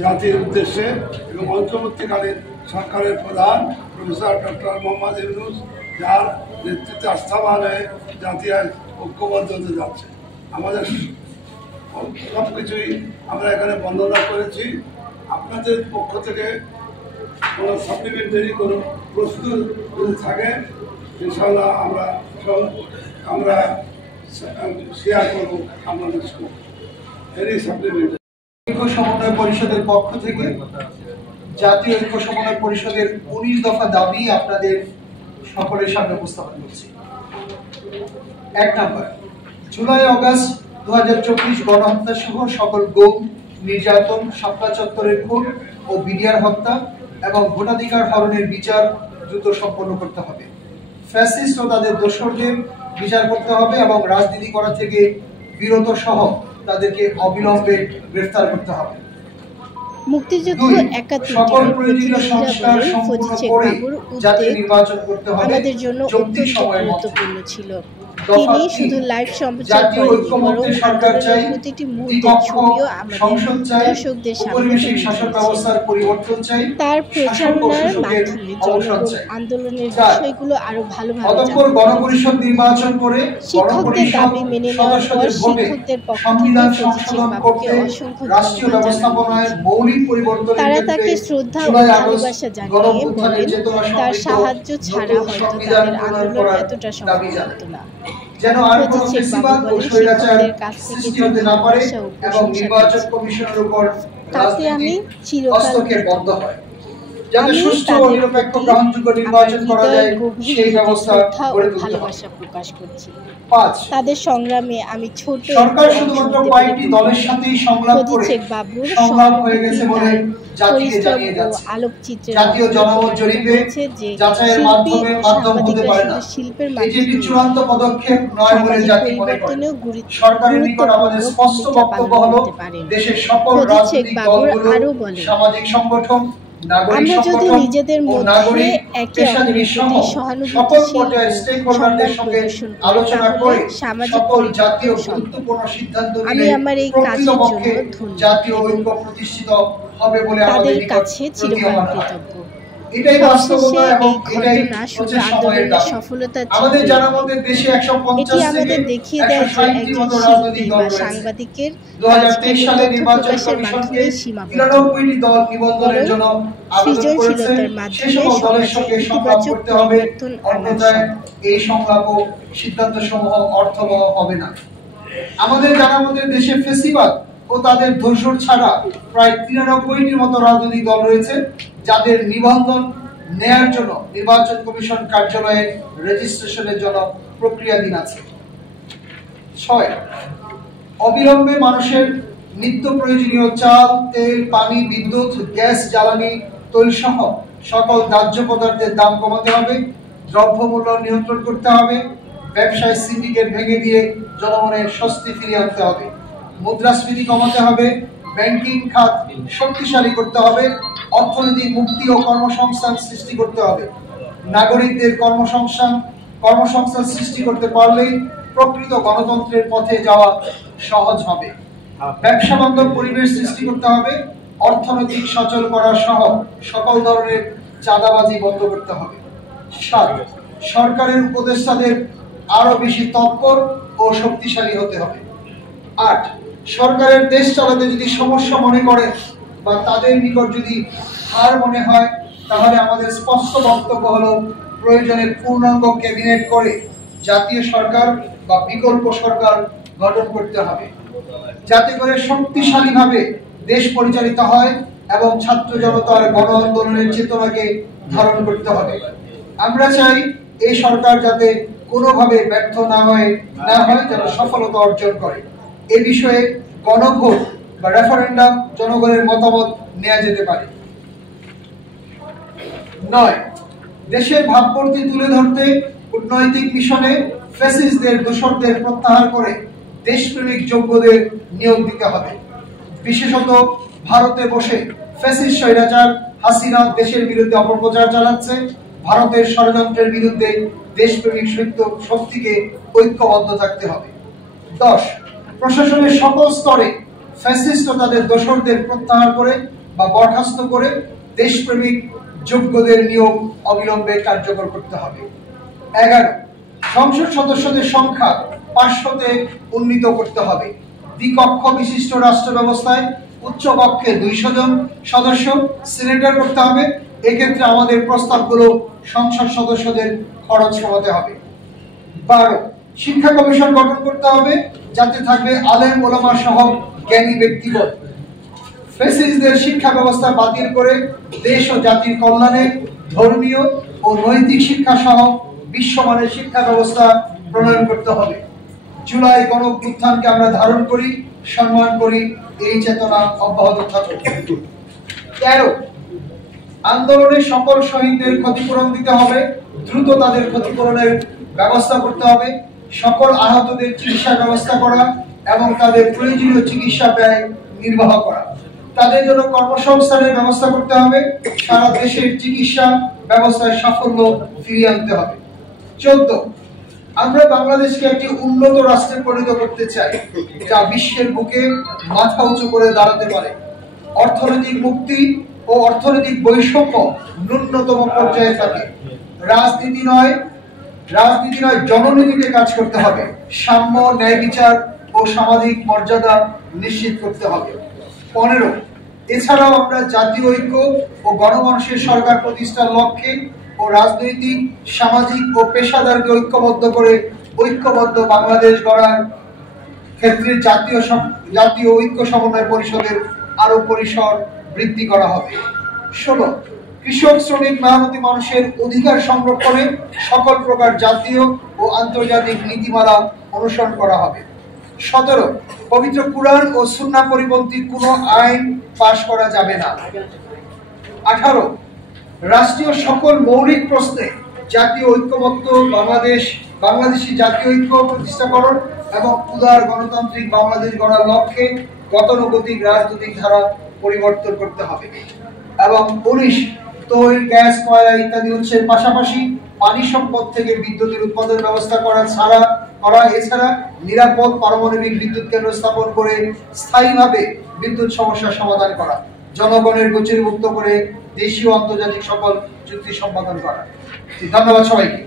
জাতির উদ্দেশ্যে এবং অন্তর্বর্তীকালীন সরকারের প্রধান প্রফেসর ডক্টর মোহাম্মদ ইউনূস, যার নেতৃত্বে আস্থাবান হয়ে জাতি আজ ঐক্যবদ্ধ হতে যাচ্ছে। আমাদের সব কিছুই আমরা এখানে বর্ণনা করেছি। আপনাদের পক্ষ থেকে কোনো সাপ্লিমেন্টারি কোনো প্রশ্ন যদি থাকে ইনশাআল্লাহ আমরা শেয়ার করবো আপনাদের সঙ্গে। এরই সাপ্লিমেন্টারি ঐক্য সমন্বয় পরিষদের পক্ষ থেকে জাতীয় ঐক্য সমন্বয় পরিষদের 19 দফা দাবি আপনাদের সকলের সামনে উপস্থাপন করছি। 1 নম্বর, জুলাই আগস্ট 2024 গণহত্যা সহ সকল গুম, নির্যাতন, শাপলা চত্বরের খুন ও বিডিআর হত্যা এবং ভোটাধিকার হরণের বিচার দ্রুত সম্পন্ন করতে হবে। ফ্যাসিস্ট ও তাদের দোসরদের বিচার করতে হবে এবং রাজনীতি করা থেকে বিরত সহ তাদেরকে অবিলম্বে গ্রেফতার করতে হবে। মুক্তিযুদ্ধ 71 আমাদের জন্য অত্যন্ত গুরুত্বপূর্ণ ছিল। তিনি শুধু লাইভ সম্প্রচার করেননি, বরং আন্দোলনের প্রতিটি মুহূর্তের ছবিও আমাদের দর্শকদের সামনে তার প্রচারণার মাধ্যমে জনগণ আন্দোলনের বিষয়গুলো আরো ভালোভাবে শিক্ষকদের দাবি মেনে নেওয়ার পর শিক্ষকদের পক্ষ থেকে ফজিল বাবুকে অসংখ্য ধন্যবাদ। তারা তাকে শ্রদ্ধা ও ভালোবাসা জানিয়ে বলেন তার সাহায্য ছাড়া হয়তো তাদের আন্দোলন এতটা সফল হতো না। ফজিল বাবু বলেন শিক্ষকদের কাছ থেকে যদি ভালোবাসা ও প্রশংসা তাতে আমি চিরকাল ভালোবাসা প্রকাশ করছি। তাদের সংগ্রামে আমি ছোট ফজিল বাবুর পরিশ্রম ও আলোকচিত্রের হচ্ছে যে শিল্পের মাধ্যমে পরিবর্তনেও গুরুত্বপূর্ণ ভূমিকা পালন করতে পারেন। ফজিল বাবুর আরো বলেন, আমরা যদি নিজেদের মধ্যে একে অপরের প্রতি সহানুভূতিশীল সম্মান প্রদর্শন করি তাহলে সামাজিক আমি আমার এই কাজের জন্য ধন্য, তাদের কাছে চিরকাল কৃতজ্ঞ। সবশেষে এই ঘটনা শুধু আন্দোলনের সফলতা এটি আমাদের দেখিয়ে দেয় যে একজন শিল্পী বা সাংবাদিকের প্রকাশের মাধ্যমে সীমাবদ্ধ, বরং সৃজনশীলতার মাধ্যমে সমাজে ইতিবাচক পরিবর্তন আনা এই সংলাপ ও সিদ্ধান্ত সমূহ অর্থবহ হবে না। আমাদের দেশে ফেসিবাদ ও তাদের দোসর ছাড়া প্রায় 93টির মতো রাজনৈতিক দল রয়েছে, যাদের নিবন্ধন নেয়ার জন্য নির্বাচন কমিশন কার্যালয়ে রেজিস্ট্রেশনের জন্য প্রক্রিয়াধীন আছে। 6, অবিলম্বে মানুষের নিত্য প্রয়োজনীয় চাল, তেল, পানি, বিদ্যুৎ, গ্যাস, জ্বালানি, তৈলসহ সকল দাহ্য পদার্থের দাম কমাতে হবে, দ্রব্যমূল্য নিয়ন্ত্রণ করতে হবে, ব্যবসায় সিন্ডিকেট ভেঙে দিয়ে জনগণের স্বস্তি ফিরিয়ে আনতে হবে, মুদ্রাস্ফীতি কমাতে হবে, ব্যাংকিং খাত শক্তিশালী করতে হবে, অর্থনৈতিক মুক্তি ও কর্মসংস্থান সৃষ্টি করতে হবে। নাগরিকদের কর্মসংস্থান সৃষ্টি করতে পারলেই প্রকৃত গণতন্ত্রের পথে যাওয়া সহজ হবে। ব্যবসা বান্ধব পরিবেশ সৃষ্টি করতে হবে, অর্থনৈতিক সচল করা সহ সকল ধরনের চাঁদাবাজি বন্ধ করতে হবে। 7, সরকারের উপদেষ্টাদের আরো বেশি তৎপর ও শক্তিশালী হতে হবে। 8, সরকারের দেশ চালাতে যদি সমস্যা মনে করে বা তাদের নিকট যদি হার মনে হয়, তাহলে আমাদের স্পষ্ট বক্তব্য হলো প্রয়োজনে পূর্ণাঙ্গ ক্যাবিনেট করে জাতীয় সরকার বা বিকল্প সরকার গঠন করতে হবে, যাতে করে শক্তিশালীভাবে দেশ পরিচালিত হয় এবং ছাত্র জনতার গণ আন্দোলনের চেতনাকে ধারণ করতে হবে। আমরা চাই এই সরকার যাতে কোনোভাবে ব্যর্থ না হয় যেন সফলতা অর্জন করে। এ বিষয়ে গণভোট বা রেফারেন্ডাম জনগণের মতামত নেওয়া যেতে পারে। 9, দেশের ভাবমূর্তি তুলে ধরতে কূটনৈতিক মিশনে ফ্যাসিস্টদের দোসরদের প্রত্যাহার করে দেশপ্রেমিক যোগ্যদের নিয়োগ দিতে হবে। বিশেষত ভারতে বসে ফ্যাসিস্ট স্বৈরাচার হাসিনা দেশের বিরুদ্ধে অপপ্রচার চালাচ্ছে। ভারতের ষড়যন্ত্রের বিরুদ্ধে দেশপ্রেমিক শক্তিকে ঐক্যবদ্ধ থাকতে হবে। 10, প্রশাসনের সকল স্তরে ফ্যাসিস্ট ও তাদের দোসরদের প্রত্যাহার করে বা বরখাস্ত করে দেশপ্রেমিক যোগ্যদের নিয়োগ অবিলম্বে কার্যকর করতে হবে। 11 সংসদ সদস্যদের সংখ্যা 500-তে উন্নীত করতে হবে। দ্বিকক্ষ বিশিষ্ট রাষ্ট্র ব্যবস্থায় উচ্চ কক্ষে 200 জন সদস্য সিনেটর করতে হবে। এক্ষেত্রে আমাদের প্রস্তাবগুলো সংসদ সদস্যদের খরচ কমাতে হবে। 12 শিক্ষা কমিশন গঠন করতে হবে, যাতে থাকবে আলেম ওলামা সহ জ্ঞানী ব্যক্তিগণ। ফ্যাসিস্টদের শিক্ষা ব্যবস্থা বাতিল করে দেশ ও জাতির কল্যাণে ধর্মীয় ও নৈতিক শিক্ষা সহ বিশ্বমানের শিক্ষা ব্যবস্থা প্রণয়ন করতে হবে। জুলাই গণঅভ্যুত্থানকে আমরা ধারণ করি, সম্মান করি, এই চেতনা অব্যাহত থাকুক। 13 আন্দোলনের সকল শহীদদের ক্ষতিপূরণ দিতে হবে, দ্রুত তাদের ক্ষতিপূরণের ব্যবস্থা করতে হবে। সকল আহতদের চিকিৎসা ব্যবস্থা করা এবং তাদের প্রয়োজনীয় চিকিৎসা ব্যয় নির্বাহ করা। তাদের জন্য কর্মসংস্থানের ব্যবস্থা করতে হবে। সারা দেশের চিকিৎসা ব্যবস্থায় সাফল্য ফিরিয়ে আনতে হবে। 14 আমরা বাংলাদেশকে একটি উন্নত রাষ্ট্রে পরিণত করতে চাই, যা বিশ্বের বুকে মাথা উঁচু করে দাঁড়াতে পারে। অর্থনৈতিক মুক্তি ও অর্থনৈতিক বৈষম্য ন্যূনতম পর্যায়ে থাকে। রাজনীতি নয় জননীতিতে কাজ করতে হবে। সাম্য, ন্যায় বিচার ও সামাজিক মর্যাদা নিশ্চিত করতে হবে। 15 এছাড়াও আমরা জাতীয় ঐক্য ও গণমানুষের সরকার প্রতিষ্ঠার লক্ষ্যে ও রাজনৈতিক, সামাজিক ও পেশাদারকে ঐক্যবদ্ধ করে ঐক্যবদ্ধ বাংলাদেশ গড়ার ক্ষেত্রে জাতীয় ঐক্য সমন্বয় পরিষদের আরো পরিসর বৃদ্ধি করা হবে। 16 কৃষক, শ্রমিক, মেহনতি মানুষের অধিকার সংরক্ষণে সকল প্রকার জাতীয় ও আন্তর্জাতিক নীতিমালা অনুসরণ করা হবে। 17 পবিত্র কুরআন ও সুন্নাহ পরিপন্থী কোনো আইন পাশ করা যাবে না। 18 রাষ্ট্রীয় সকল মৌলিক প্রশ্নে জাতীয় ঐক্যবদ্ধ বাংলাদেশী জাতীয় ঐক্য প্রতিষ্ঠাকরণ এবং উদার গণতান্ত্রিক বাংলাদেশ গড়ার লক্ষ্যে গতানুগতিক রাজনৈতিক ধারা পরিবর্তন করতে হবে। এবং 19 তৈল, গ্যাস, কয়লা ইত্যাদি উৎসের পাশাপাশি পানি সম্পদ থেকে বিদ্যুতের উৎপাদনের ব্যবস্থা এছাড়া নিরাপদ পারমাণবিক বিদ্যুৎ কেন্দ্র স্থাপন করে স্থায়ীভাবে বিদ্যুৎ সমস্যার সমাধান করা, জনগণের গোচরীভুক্ত করে দেশীয় আন্তর্জাতিক সকল চুক্তি সম্পাদন করা। ধন্যবাদ সবাইকে।